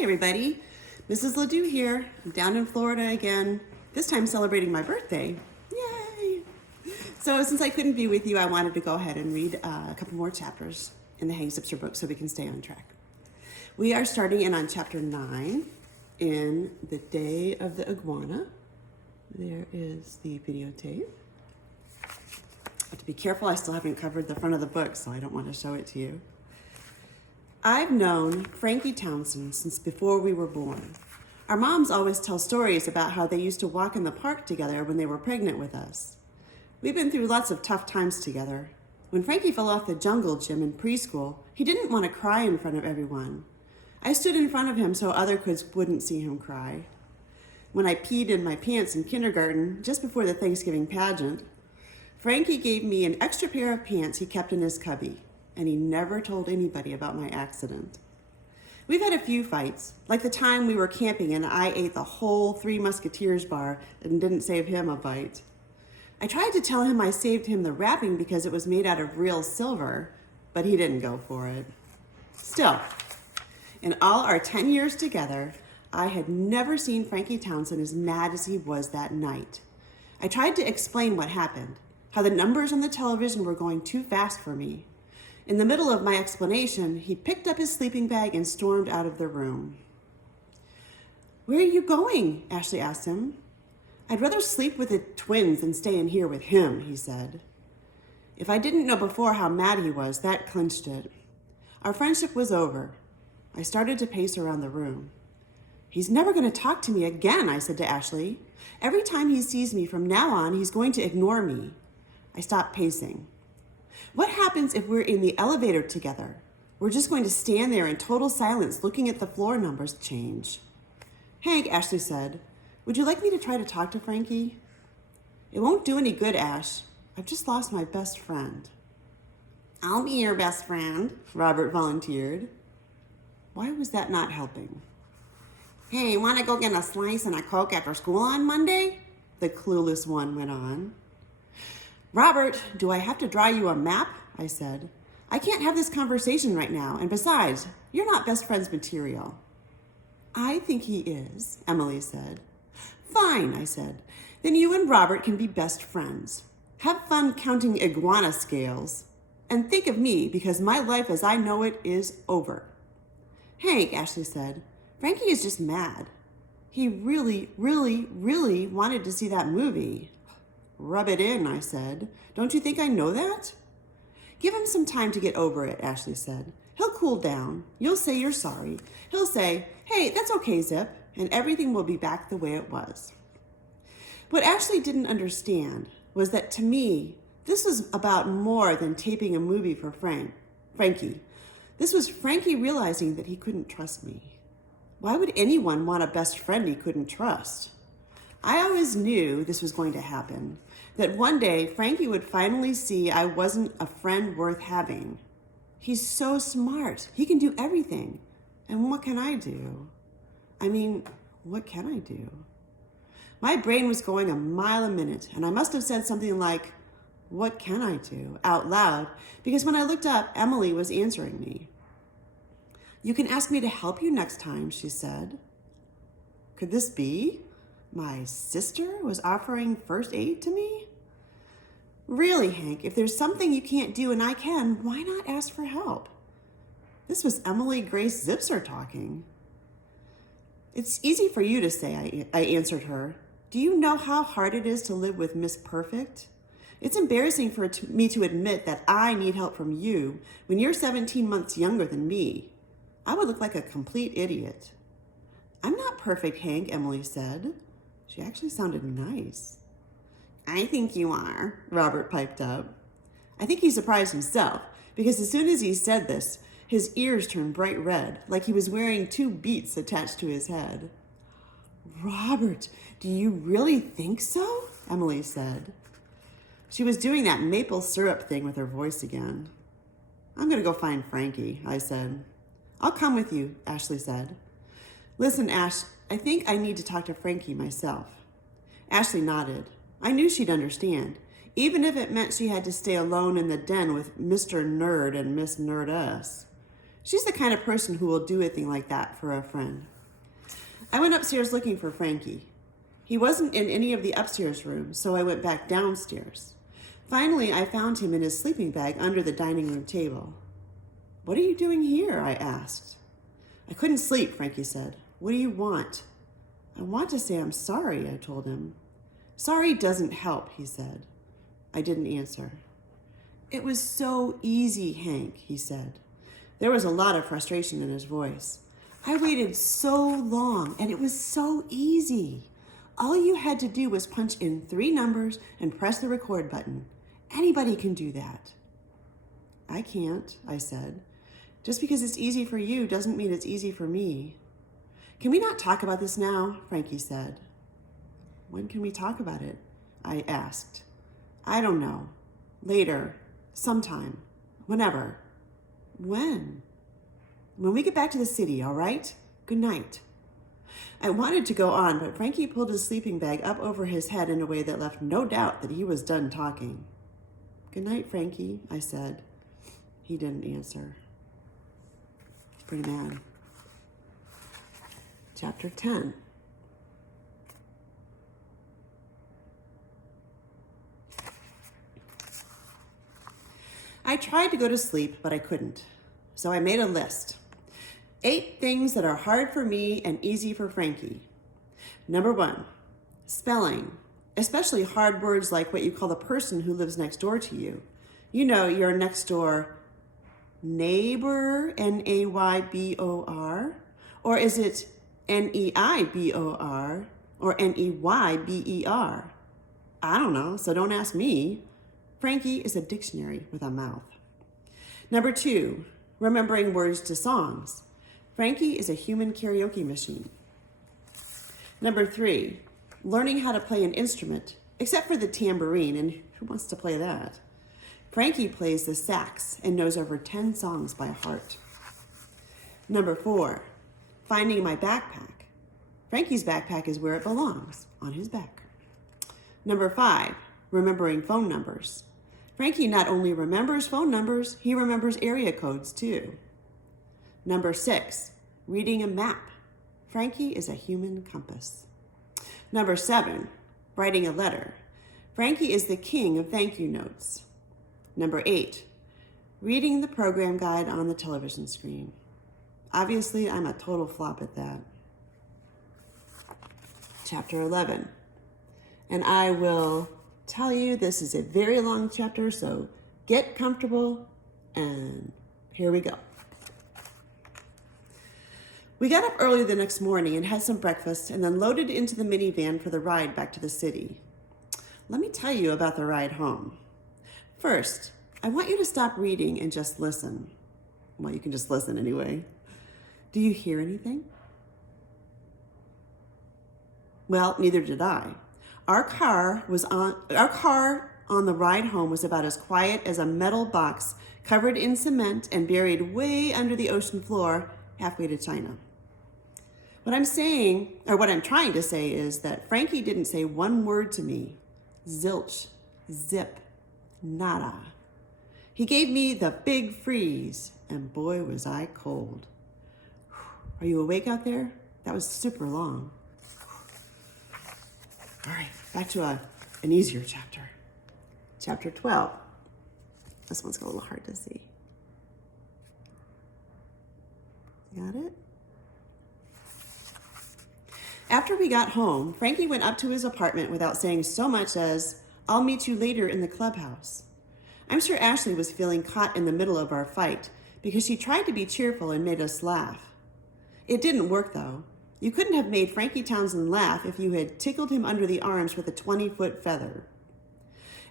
Hi everybody, Mrs. Ledoux here. I'm down in Florida again, this time celebrating my birthday. Yay! So since I couldn't be with you, I wanted to go ahead and read a couple more chapters in the Zipzer book so we can stay on track. We are starting in on chapter 9 in The Day of the Iguana. There is the videotape. I have to be careful, I still haven't covered the front of the book, so I don't want to show it to you. I've known Frankie Townsend since before we were born. Our moms always tell stories about how they used to walk in the park together when they were pregnant with us. We've been through lots of tough times together. When Frankie fell off the jungle gym in preschool, he didn't want to cry in front of everyone. I stood in front of him so other kids wouldn't see him cry. When I peed in my pants in kindergarten, just before the Thanksgiving pageant, Frankie gave me an extra pair of pants he kept in his cubby, and he never told anybody about my accident. We've had a few fights, like the time we were camping and I ate the whole Three Musketeers bar and didn't save him a bite. I tried to tell him I saved him the wrapping because it was made out of real silver, but he didn't go for it. Still, in all our 10 years together, I had never seen Frankie Townsend as mad as he was that night. I tried to explain what happened, how the numbers on the television were going too fast for me. In the middle of my explanation, he picked up his sleeping bag and stormed out of the room. "Where are you going?" Ashley asked him. "I'd rather sleep with the twins than stay in here with him," he said. If I didn't know before how mad he was, that clinched it. Our friendship was over. I started to pace around the room. "He's never going to talk to me again," I said to Ashley. "Every time he sees me from now on, he's going to ignore me." I stopped pacing. "What happens if we're in the elevator together? We're just going to stand there in total silence looking at the floor numbers change." "Hank," Ashley said, "would you like me to try to talk to Frankie?" "It won't do any good, Ash. I've just lost my best friend." "I'll be your best friend," Robert volunteered. Why was that not helping? "Hey, want to go get a slice and a Coke after school on Monday?" the clueless one went on. "Robert, do I have to draw you a map?" I said. "I can't have this conversation right now, and besides, you're not best friends material." "I think he is," Emily said. "Fine," I said. "Then you and Robert can be best friends. Have fun counting iguana scales. And think of me, because my life as I know it is over." "Hank," Ashley said, "Frankie is just mad. He really, really, really wanted to see that movie." "Rub it in," I said. "Don't you think I know that?" "Give him some time to get over it," Ashley said. "He'll cool down. You'll say you're sorry. He'll say, 'Hey, that's okay, Zip,' and everything will be back the way it was." What Ashley didn't understand was that to me, this was about more than taping a movie for Frankie. This was Frankie realizing that he couldn't trust me. Why would anyone want a best friend he couldn't trust? I always knew this was going to happen, that one day Frankie would finally see I wasn't a friend worth having. He's so smart. He can do everything. And what can I do? What can I do? My brain was going a mile a minute, and I must have said something like, "What can I do?" out loud, because when I looked up, Emily was answering me. "You can ask me to help you next time," she said. Could this be? My sister was offering first aid to me? Really, Hank, if there's something you can't do and I can, why not ask for help? This was Emily Grace Zipzer talking. "It's easy for you to say," I answered her. "Do you know how hard it is to live with Miss Perfect? It's embarrassing for me to admit that I need help from you when you're 17 months younger than me. I would look like a complete idiot." "I'm not perfect, Hank," Emily said. She actually sounded nice. "I think you are," Robert piped up. I think he surprised himself, because as soon as he said this, his ears turned bright red, like he was wearing 2 beets attached to his head. "Robert, do you really think so?" Emily said. She was doing that maple syrup thing with her voice again. "I'm going to go find Frankie," I said. "I'll come with you," Ashley said. "Listen, Ash, I think I need to talk to Frankie myself." Ashley nodded. I knew she'd understand, even if it meant she had to stay alone in the den with Mr. Nerd and Miss Nerdess. She's the kind of person who will do a thing like that for a friend. I went upstairs looking for Frankie. He wasn't in any of the upstairs rooms, so I went back downstairs. Finally, I found him in his sleeping bag under the dining room table. "What are you doing here?" I asked. "I couldn't sleep," Frankie said. "What do you want?" "I want to say I'm sorry," I told him. "Sorry doesn't help," he said. I didn't answer. "It was so easy, Hank," he said. There was a lot of frustration in his voice. "I waited so long, and it was so easy. All you had to do was punch in 3 numbers and press the record button. Anybody can do that." "I can't," I said. "Just because it's easy for you doesn't mean it's easy for me." "Can we not talk about this now?" Frankie said. "When can we talk about it?" I asked. "I don't know. Later. Sometime. Whenever." "When?" "When we get back to the city, all right? Good night." I wanted to go on, but Frankie pulled his sleeping bag up over his head in a way that left no doubt that he was done talking. "Good night, Frankie," I said. He didn't answer. Pretty mad. Chapter 10. I tried to go to sleep, but I couldn't. So I made a list. 8 things that are hard for me and easy for Frankie. Number 1, spelling, especially hard words like what you call the person who lives next door to you. You know, your next door neighbor, Naybor, or is it Neibor or Neyber? I don't know, so don't ask me. Frankie is a dictionary with a mouth. Number 2, remembering words to songs. Frankie is a human karaoke machine. Number 3, learning how to play an instrument, except for the tambourine, and who wants to play that? Frankie plays the sax and knows over 10 songs by heart. Number 4, finding my backpack. Frankie's backpack is where it belongs, on his back. Number 5, remembering phone numbers. Frankie not only remembers phone numbers, he remembers area codes too. Number 6, reading a map. Frankie is a human compass. Number 7, writing a letter. Frankie is the king of thank you notes. Number 8, reading the program guide on the television screen. Obviously, I'm a total flop at that. Chapter 11. And I will tell you this is a very long chapter, so get comfortable, and here we go. We got up early the next morning and had some breakfast and then loaded into the minivan for the ride back to the city. Let me tell you about the ride home. First, I want you to stop reading and just listen. Well, you can just listen anyway. Do you hear anything? Well, neither did I. Our car on the ride home was about as quiet as a metal box covered in cement and buried way under the ocean floor halfway to China. What I'm trying to say is that Frankie didn't say one word to me. Zilch, zip, nada. He gave me the big freeze, and boy was I cold. Are you awake out there? That was super long. All right, back to an easier chapter. Chapter 12. This one's a little hard to see. Got it? After we got home, Frankie went up to his apartment without saying so much as, "I'll meet you later in the clubhouse." I'm sure Ashley was feeling caught in the middle of our fight because she tried to be cheerful and made us laugh. It didn't work, though. You couldn't have made Frankie Townsend laugh if you had tickled him under the arms with a 20-foot feather.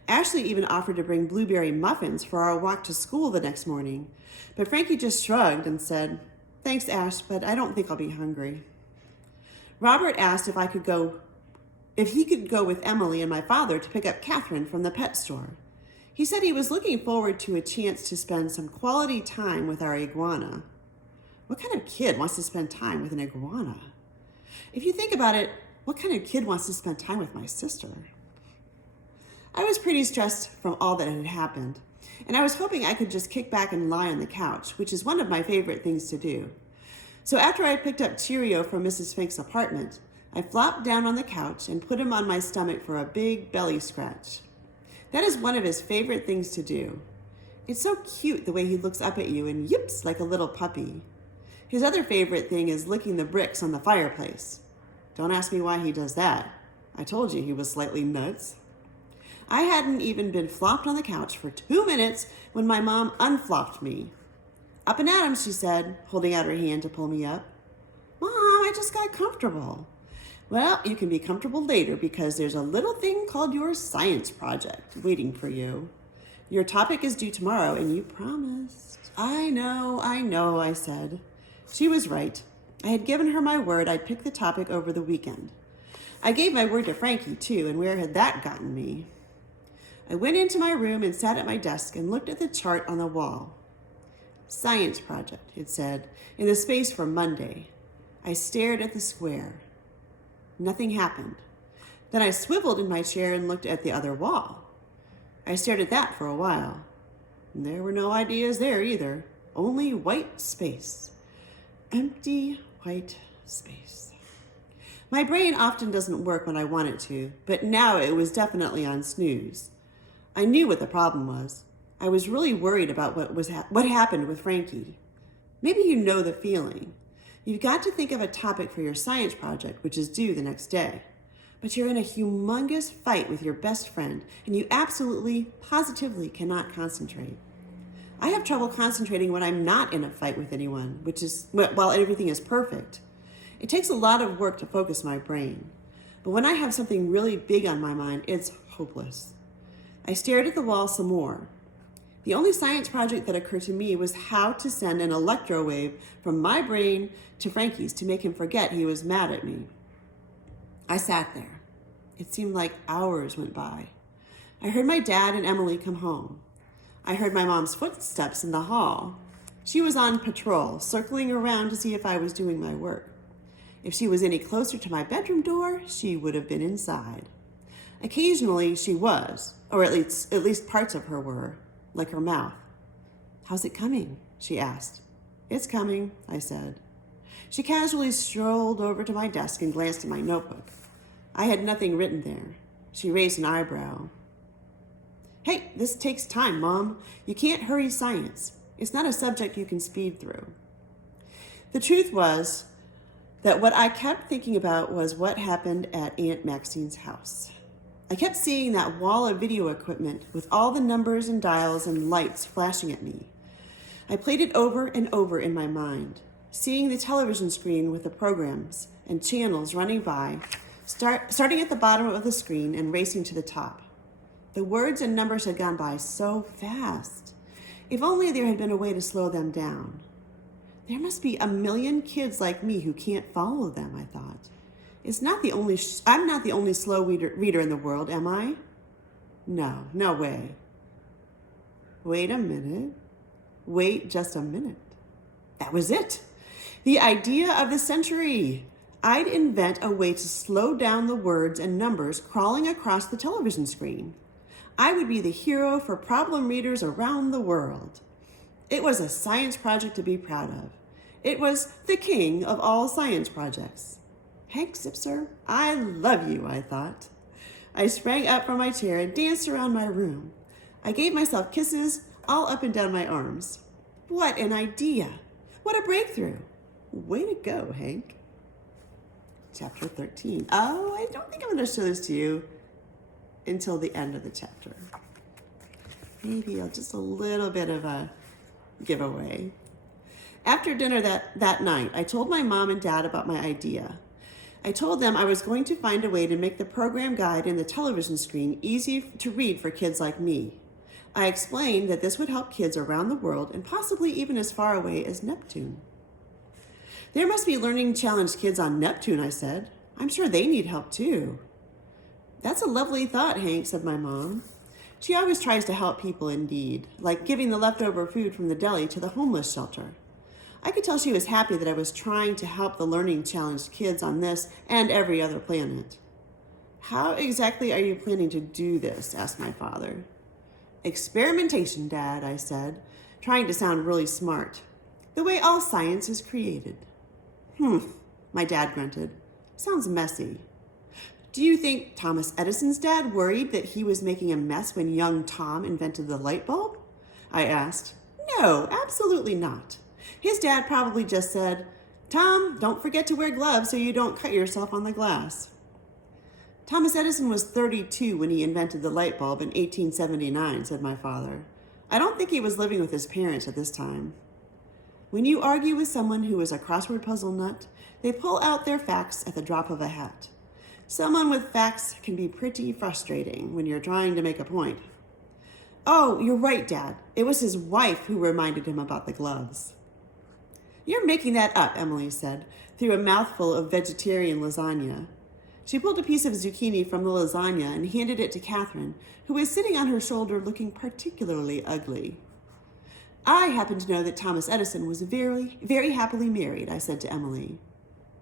Ashley even offered to bring blueberry muffins for our walk to school the next morning, but Frankie just shrugged and said, "Thanks, Ash, but I don't think I'll be hungry." Robert asked if he could go with Emily and my father to pick up Catherine from the pet store. He said he was looking forward to a chance to spend some quality time with our iguana. What kind of kid wants to spend time with an iguana? If you think about it, what kind of kid wants to spend time with my sister? I was pretty stressed from all that had happened. and I was hoping I could just kick back and lie on the couch, which is one of my favorite things to do. So after I picked up Cheerio from Mrs. Fink's apartment, I flopped down on the couch and put him on my stomach for a big belly scratch. That is one of his favorite things to do. It's so cute the way he looks up at you and yips like a little puppy. His other favorite thing is licking the bricks on the fireplace. Don't ask me why he does that. I told you he was slightly nuts. I hadn't even been flopped on the couch for 2 minutes when my mom unflopped me. Up and at him, she said, holding out her hand to pull me up. Mom, I just got comfortable. Well, you can be comfortable later because there's a little thing called your science project waiting for you. Your topic is due tomorrow and you promised. I know, I said. She was right. I had given her my word I'd pick the topic over the weekend. I gave my word to Frankie too, and where had that gotten me? I went into my room and sat at my desk and looked at the chart on the wall. Science project, it said, in the space for Monday. I stared at the square. Nothing happened. Then I swiveled in my chair and looked at the other wall. I stared at that for a while. There were no ideas there either, only white space. Empty white space. My brain often doesn't work when I want it to, but now it was definitely on snooze. I knew what the problem was. I was really worried about what happened with Frankie. Maybe you know the feeling. You've got to think of a topic for your science project, which is due the next day. But you're in a humongous fight with your best friend, and you absolutely, positively cannot concentrate. I have trouble concentrating when I'm not in a fight with anyone, while everything is perfect. It takes a lot of work to focus my brain. But when I have something really big on my mind, it's hopeless. I stared at the wall some more. The only science project that occurred to me was how to send an electro wave from my brain to Frankie's to make him forget he was mad at me. I sat there. It seemed like hours went by. I heard my dad and Emily come home. I heard my mom's footsteps in the hall. She was on patrol, circling around to see if I was doing my work. If she was any closer to my bedroom door, she would have been inside. Occasionally she was, or at least parts of her were, like her mouth. How's it coming? She asked. It's coming, I said. She casually strolled over to my desk and glanced at my notebook. I had nothing written there. She raised an eyebrow. Hey, this takes time, Mom. You can't hurry science. It's not a subject you can speed through. The truth was that what I kept thinking about was what happened at Aunt Maxine's house. I kept seeing that wall of video equipment with all the numbers and dials and lights flashing at me. I played it over and over in my mind, seeing the television screen with the programs and channels running by, starting at the bottom of the screen and racing to the top. The words and numbers had gone by so fast. If only there had been a way to slow them down. There must be a million kids like me who can't follow them, I thought. I'm not the only slow reader in the world, am I? No way. Wait a minute. Wait just a minute. That was it. The idea of the century. I'd invent a way to slow down the words and numbers crawling across the television screen. I would be the hero for problem readers around the world. It was a science project to be proud of. It was the king of all science projects. Hank Zipzer, I love you, I thought. I sprang up from my chair and danced around my room. I gave myself kisses all up and down my arms. What an idea. What a breakthrough. Way to go, Hank. Chapter 13. Oh, I don't think I'm going to show this to you until the end of the chapter. Maybe just a little bit of a giveaway. After dinner that night, I told my mom and dad about my idea. I told them I was going to find a way to make the program guide and the television screen easy to read for kids like me. I explained that this would help kids around the world and possibly even as far away as Neptune. There must be learning challenged kids on Neptune, I said. I'm sure they need help too. That's a lovely thought, Hank, said my mom. She always tries to help people in need, like giving the leftover food from the deli to the homeless shelter. I could tell she was happy that I was trying to help the learning challenged kids on this and every other planet. How exactly are you planning to do this? Asked my father. Experimentation, Dad, I said, trying to sound really smart. The way all science is created. My dad grunted. Sounds messy. Do you think Thomas Edison's dad worried that he was making a mess when young Tom invented the light bulb? I asked. No, absolutely not. His dad probably just said, Tom, don't forget to wear gloves so you don't cut yourself on the glass. Thomas Edison was 32 when he invented the light bulb in 1879, said my father. I don't think he was living with his parents at this time. When you argue with someone who is a crossword puzzle nut, they pull out their facts at the drop of a hat. Someone with facts can be pretty frustrating when you're trying to make a point. Oh, you're right, Dad. It was his wife who reminded him about the gloves. You're making that up, Emily said, through a mouthful of vegetarian lasagna. She pulled a piece of zucchini from the lasagna and handed it to Catherine, who was sitting on her shoulder looking particularly ugly. I happen to know that Thomas Edison was very, very happily married, I said to Emily.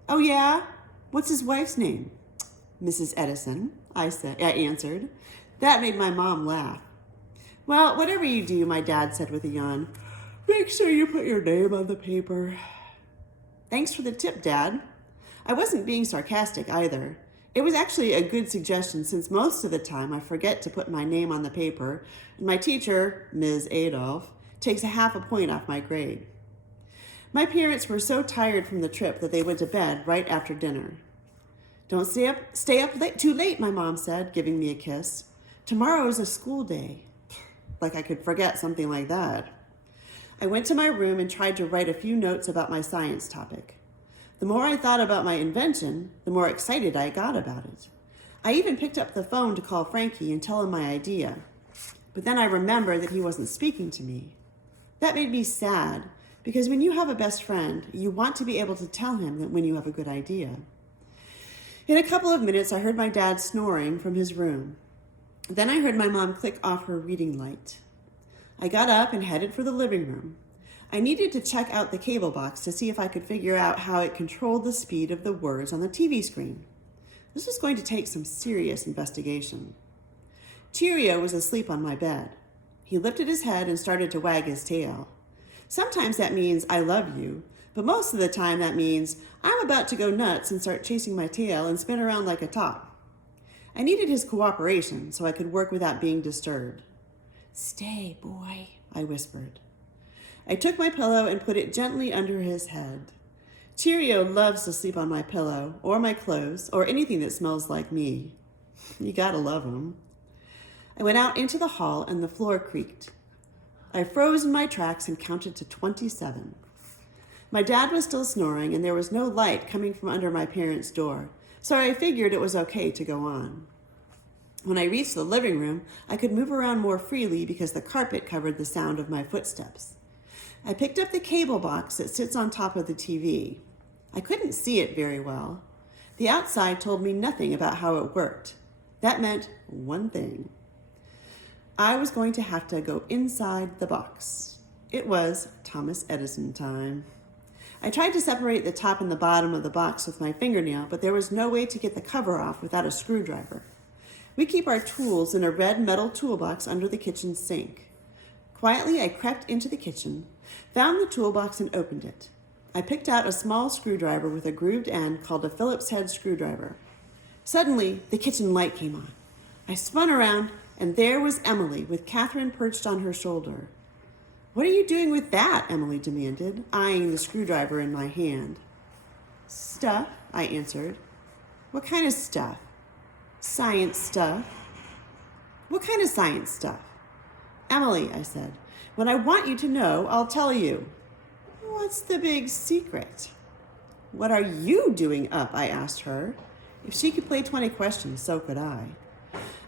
Oh, yeah? What's his wife's name? Mrs. Edison, I answered. That made my mom laugh. Well, whatever you do, my dad said with a yawn, make sure you put your name on the paper. Thanks for the tip, Dad. I wasn't being sarcastic either. It was actually a good suggestion since most of the time I forget to put my name on the paper, and my teacher, Ms. Adolph, takes a half a point off my grade. My parents were so tired from the trip that they went to bed right after dinner. Don't stay up too late, my mom said, giving me a kiss. Tomorrow is a school day. Like I could forget something like that. I went to my room and tried to write a few notes about my science topic. The more I thought about my invention, the more excited I got about it. I even picked up the phone to call Frankie and tell him my idea. But then I remembered that he wasn't speaking to me. That made me sad, because when you have a best friend, you want to be able to tell him that when you have a good idea. In a couple of minutes, I heard my dad snoring from his room. Then I heard my mom click off her reading light. I got up and headed for the living room. I needed to check out the cable box to see if I could figure out how it controlled the speed of the words on the TV screen. This was going to take some serious investigation. Cheerio was asleep on my bed. He lifted his head and started to wag his tail. Sometimes that means I love you, but most of the time that means I'm about to go nuts and start chasing my tail and spin around like a top. I needed his cooperation so I could work without being disturbed. Stay, boy, I whispered. I took my pillow and put it gently under his head. Cheerio loves to sleep on my pillow or my clothes or anything that smells like me. You gotta love him. I went out into the hall and the floor creaked. I froze in my tracks and counted to 27. My dad was still snoring and there was no light coming from under my parents' door, so I figured it was okay to go on. When I reached the living room, I could move around more freely because the carpet covered the sound of my footsteps. I picked up the cable box that sits on top of the TV. I couldn't see it very well. The outside told me nothing about how it worked. That meant one thing. I was going to have to go inside the box. It was Thomas Edison time. I tried to separate the top and the bottom of the box with my fingernail, but there was no way to get the cover off without a screwdriver. We keep our tools in a red metal toolbox under the kitchen sink. Quietly, I crept into the kitchen, found the toolbox and opened it. I picked out a small screwdriver with a grooved end called a Phillips head screwdriver. Suddenly, the kitchen light came on. I spun around, and there was Emily with Catherine perched on her shoulder. What are you doing with that? Emily demanded, eyeing the screwdriver in my hand. Stuff, I answered. What kind of stuff? Science stuff. What kind of science stuff? Emily, I said, when I want you to know, I'll tell you. What's the big secret? What are you doing up? I asked her. If she could play 20 questions, so could I.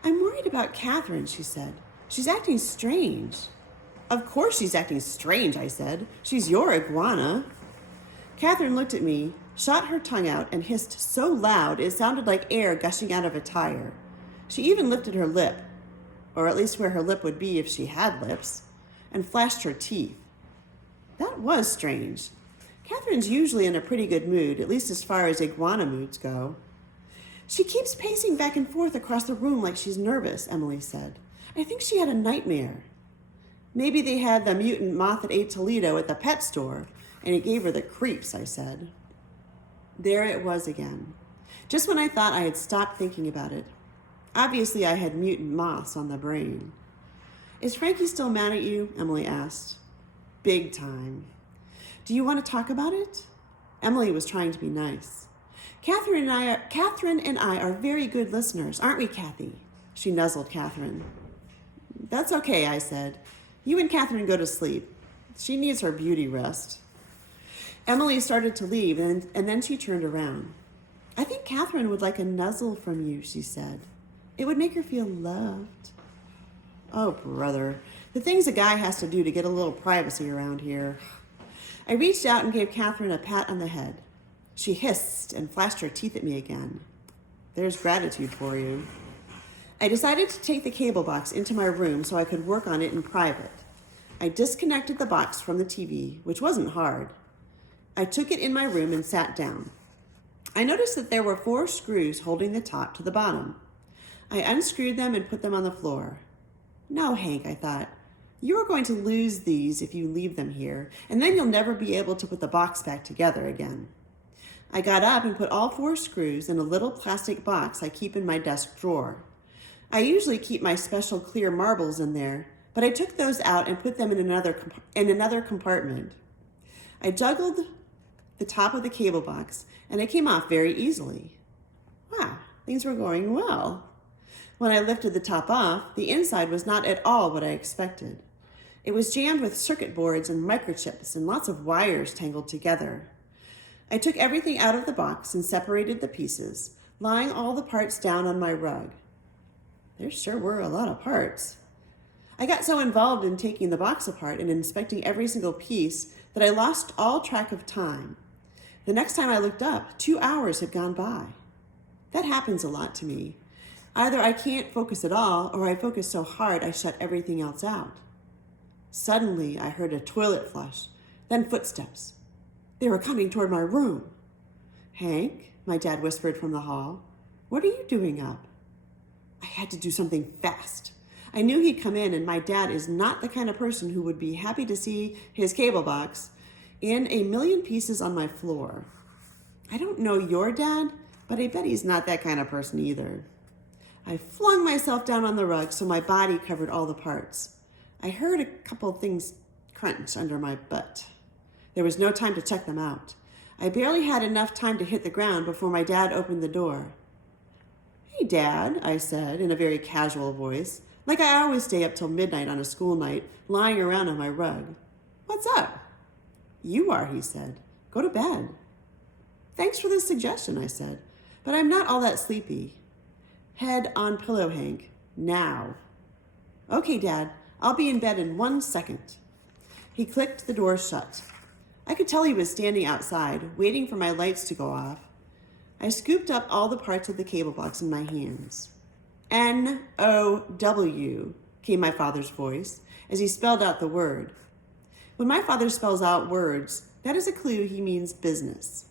I'm worried about Catherine, she said. She's acting strange. Of course she's acting strange, I said. She's your iguana. Catherine looked at me, shot her tongue out, and hissed so loud it sounded like air gushing out of a tire. She even lifted her lip, or at least where her lip would be if she had lips, and flashed her teeth. That was strange. Catherine's usually in a pretty good mood, at least as far as iguana moods go. She keeps pacing back and forth across the room like she's nervous, Emily said. I think she had a nightmare. Maybe they had the mutant moth that ate Toledo at the pet store, and it gave her the creeps, I said. There it was again, just when I thought I had stopped thinking about it. Obviously, I had mutant moths on the brain. Is Frankie still mad at you? Emily asked. Big time. Do you want to talk about it? Emily was trying to be nice. Catherine and I are very good listeners, aren't we, Kathy? She nuzzled Catherine. That's okay, I said. You and Catherine go to sleep. She needs her beauty rest. Emily started to leave, and then she turned around. I think Catherine would like a nuzzle from you, she said. It would make her feel loved. Oh, brother. The things a guy has to do to get a little privacy around here. I reached out and gave Catherine a pat on the head. She hissed and flashed her teeth at me again. There's gratitude for you. I decided to take the cable box into my room so I could work on it in private. I disconnected the box from the TV, which wasn't hard. I took it in my room and sat down. I noticed that there were 4 screws holding the top to the bottom. I unscrewed them and put them on the floor. No, Hank, I thought. You are going to lose these if you leave them here, and then you'll never be able to put the box back together again. I got up and put all 4 screws in a little plastic box I keep in my desk drawer. I usually keep my special clear marbles in there, but I took those out and put them in another compartment. I juggled the top of the cable box, and it came off very easily. Wow, things were going well. When I lifted the top off, the inside was not at all what I expected. It was jammed with circuit boards and microchips and lots of wires tangled together. I took everything out of the box and separated the pieces, lying all the parts down on my rug. There sure were a lot of parts. I got so involved in taking the box apart and inspecting every single piece that I lost all track of time. The next time I looked up, 2 hours had gone by. That happens a lot to me. Either I can't focus at all, or I focus so hard I shut everything else out. Suddenly, I heard a toilet flush, then footsteps. They were coming toward my room. Hank, my dad whispered from the hall, what are you doing up? I had to do something fast. I knew he'd come in, and my dad is not the kind of person who would be happy to see his cable box in a million pieces on my floor. I don't know your dad, but I bet he's not that kind of person either. I flung myself down on the rug so my body covered all the parts. I heard a couple things crunch under my butt. There was no time to check them out. I barely had enough time to hit the ground before my dad opened the door. Hey, Dad, I said in a very casual voice, like I always stay up till midnight on a school night, lying around on my rug. What's up? You are, he said. Go to bed. Thanks for the suggestion, I said, but I'm not all that sleepy. Head on pillow, Hank. Now. Okay, Dad, I'll be in bed in 1 second. He clicked the door shut. I could tell he was standing outside, waiting for my lights to go off. I scooped up all the parts of the cable box in my hands. N-O-W, came my father's voice as he spelled out the word. When my father spells out words, that is a clue he means business.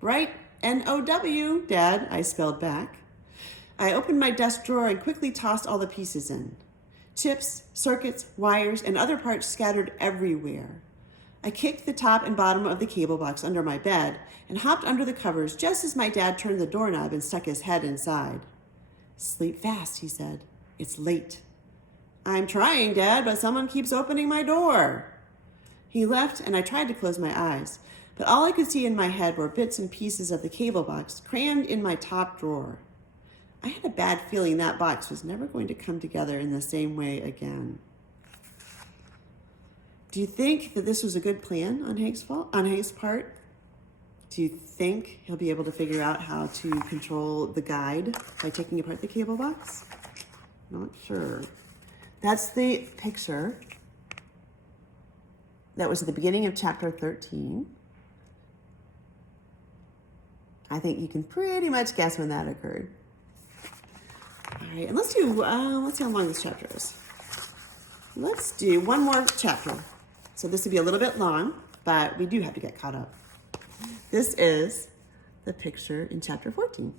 Right, N-O-W, Dad, I spelled back. I opened my desk drawer and quickly tossed all the pieces in. Chips, circuits, wires, and other parts scattered everywhere. I kicked the top and bottom of the cable box under my bed and hopped under the covers just as my dad turned the doorknob and stuck his head inside. Sleep fast, he said. It's late. I'm trying, Dad, but someone keeps opening my door. He left, and I tried to close my eyes, but all I could see in my head were bits and pieces of the cable box crammed in my top drawer. I had a bad feeling that box was never going to come together in the same way again. Do you think that this was a good plan on Hank's part? Do you think he'll be able to figure out how to control the guide by taking apart the cable box? Not sure. That's the picture that was at the beginning of chapter 13. I think you can pretty much guess when that occurred. All right, and let's see how long this chapter is. Let's do one more chapter. So this will be a little bit long, but we do have to get caught up. This is the picture in chapter 14.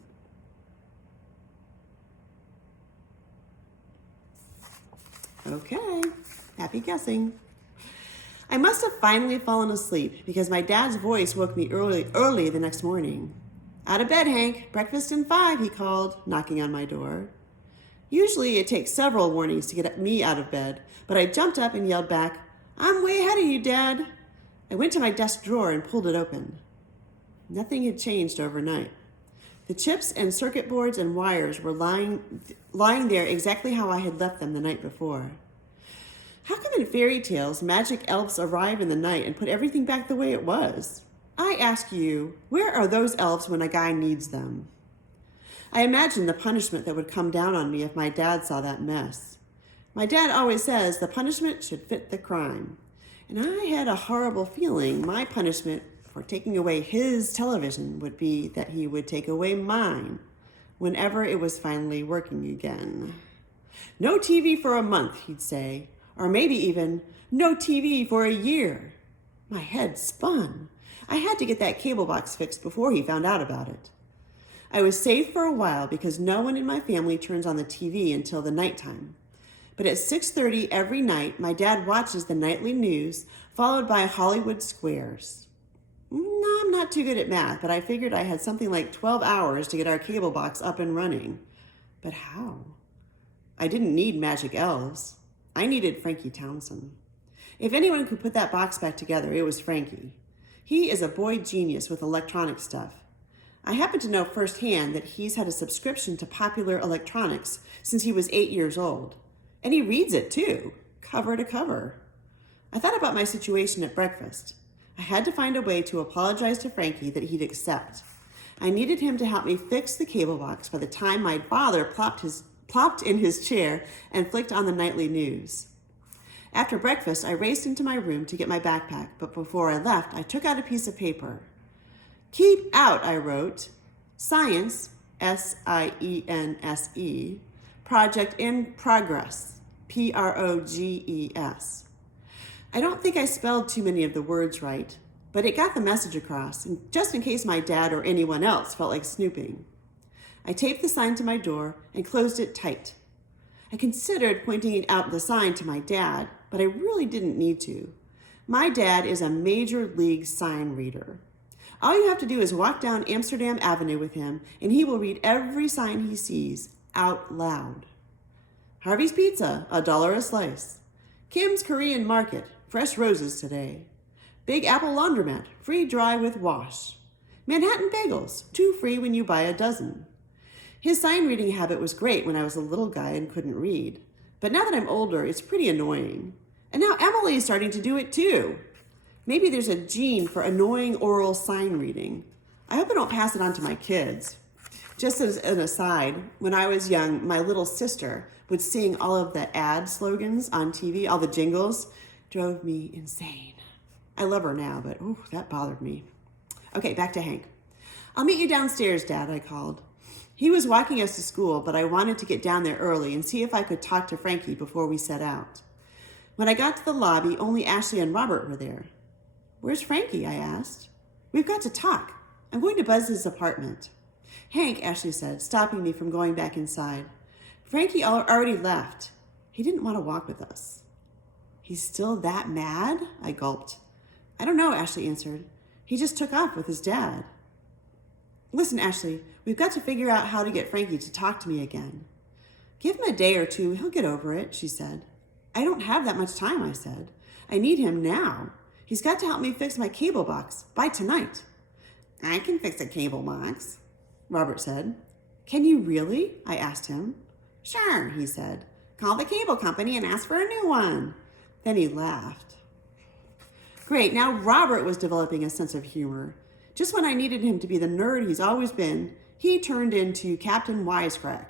Okay, happy guessing. I must have finally fallen asleep because my dad's voice woke me early the next morning. Out of bed, Hank. Breakfast in 5, he called, knocking on my door. Usually it takes several warnings to get me out of bed, but I jumped up and yelled back, I'm way ahead of you, Dad. I went to my desk drawer and pulled it open. Nothing had changed overnight. The chips and circuit boards and wires were lying there exactly how I had left them the night before. How come in fairy tales magic elves arrive in the night and put everything back the way it was? I ask you, where are those elves when a guy needs them? I imagine the punishment that would come down on me if my dad saw that mess. My dad always says the punishment should fit the crime. And I had a horrible feeling my punishment for taking away his television would be that he would take away mine whenever it was finally working again. No TV for a month, he'd say, or maybe even no TV for a year. My head spun. I had to get that cable box fixed before he found out about it. I was safe for a while because no one in my family turns on the TV until the nighttime. But at 6:30 every night, my dad watches the nightly news, followed by Hollywood Squares. No, I'm not too good at math, but I figured I had something like 12 hours to get our cable box up and running. But how? I didn't need magic elves. I needed Frankie Townsend. If anyone could put that box back together, it was Frankie. He is a boy genius with electronic stuff. I happen to know firsthand that he's had a subscription to Popular Electronics since he was 8 years old. And he reads it too, cover to cover. I thought about my situation at breakfast. I had to find a way to apologize to Frankie that he'd accept. I needed him to help me fix the cable box by the time my father plopped in his chair and flicked on the nightly news. After breakfast, I raced into my room to get my backpack, but before I left, I took out a piece of paper. Keep out, I wrote. Science, S-I-E-N-S-E, project in progress, P-R-O-G-E-S. I don't think I spelled too many of the words right, but it got the message across, and just in case my dad or anyone else felt like snooping. I taped the sign to my door and closed it tight. I considered pointing out the sign to my dad, but I really didn't need to. My dad is a major league sign reader. All you have to do is walk down Amsterdam Avenue with him, and he will read every sign he sees out loud. Harvey's Pizza, $1 a slice. Kim's Korean Market, fresh roses today. Big Apple Laundromat, free dry with wash. Manhattan Bagels, 2 free when you buy a dozen. His sign reading habit was great when I was a little guy and couldn't read. But now that I'm older, it's pretty annoying. And now Emily is starting to do it too. Maybe there's a gene for annoying oral sign reading. I hope I don't pass it on to my kids. Just as an aside, when I was young, my little sister would sing all of the ad slogans on TV, all the jingles. Drove me insane. I love her now, but that bothered me. Okay, back to Hank. I'll meet you downstairs, Dad, I called. He was walking us to school, but I wanted to get down there early and see if I could talk to Frankie before we set out. When I got to the lobby, only Ashley and Robert were there. Where's Frankie? I asked. We've got to talk. I'm going to buzz his apartment. Hank, Ashley said, stopping me from going back inside. Frankie already left. He didn't want to walk with us. He's still that mad? I gulped. I don't know, Ashley answered. He just took off with his dad. Listen, Ashley, we've got to figure out how to get Frankie to talk to me again. Give him a day or two, he'll get over it, she said. I don't have that much time, I said. I need him now. He's got to help me fix my cable box by tonight. I can fix a cable box, Robert said. Can you really? I asked him. Sure, he said. Call the cable company and ask for a new one. Then he laughed. Great, now Robert was developing a sense of humor. Just when I needed him to be the nerd he's always been, he turned into Captain Wisecrack.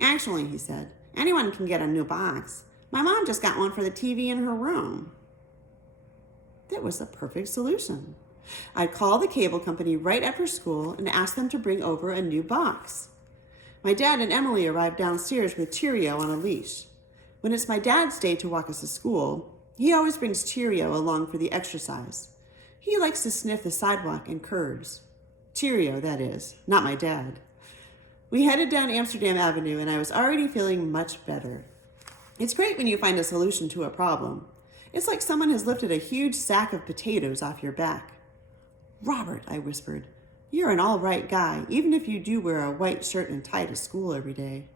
Actually, he said, anyone can get a new box. My mom just got one for the TV in her room. That was the perfect solution. I'd call the cable company right after school and ask them to bring over a new box. My dad and Emily arrived downstairs with Cheerio on a leash. When it's my dad's day to walk us to school, he always brings Cheerio along for the exercise. He likes to sniff the sidewalk and curbs. Cheerio, that is, not my dad. We headed down Amsterdam Avenue, and I was already feeling much better. It's great when you find a solution to a problem. It's like someone has lifted a huge sack of potatoes off your back. Robert, I whispered, you're an all right guy, even if you do wear a white shirt and tie to school every day.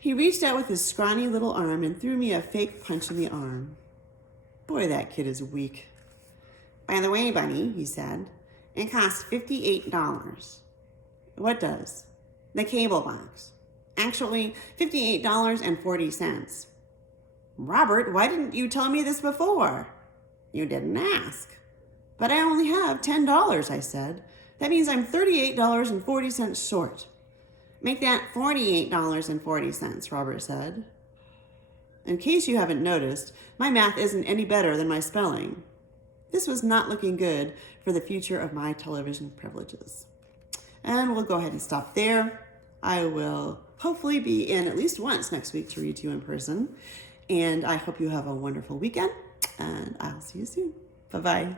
He reached out with his scrawny little arm and threw me a fake punch in the arm. Boy, that kid is weak. By the way, Bunny, he said, it costs $58. What does? The cable box. Actually, $58.40. Robert, why didn't you tell me this before? You didn't ask. But I only have $10, I said. That means I'm $38.40 short. Make that $48.40, Robert said. In case you haven't noticed, my math isn't any better than my spelling. This was not looking good for the future of my television privileges. And we'll go ahead and stop there. I will hopefully be in at least once next week to read to you in person. And I hope you have a wonderful weekend, and I'll see you soon. Bye-bye.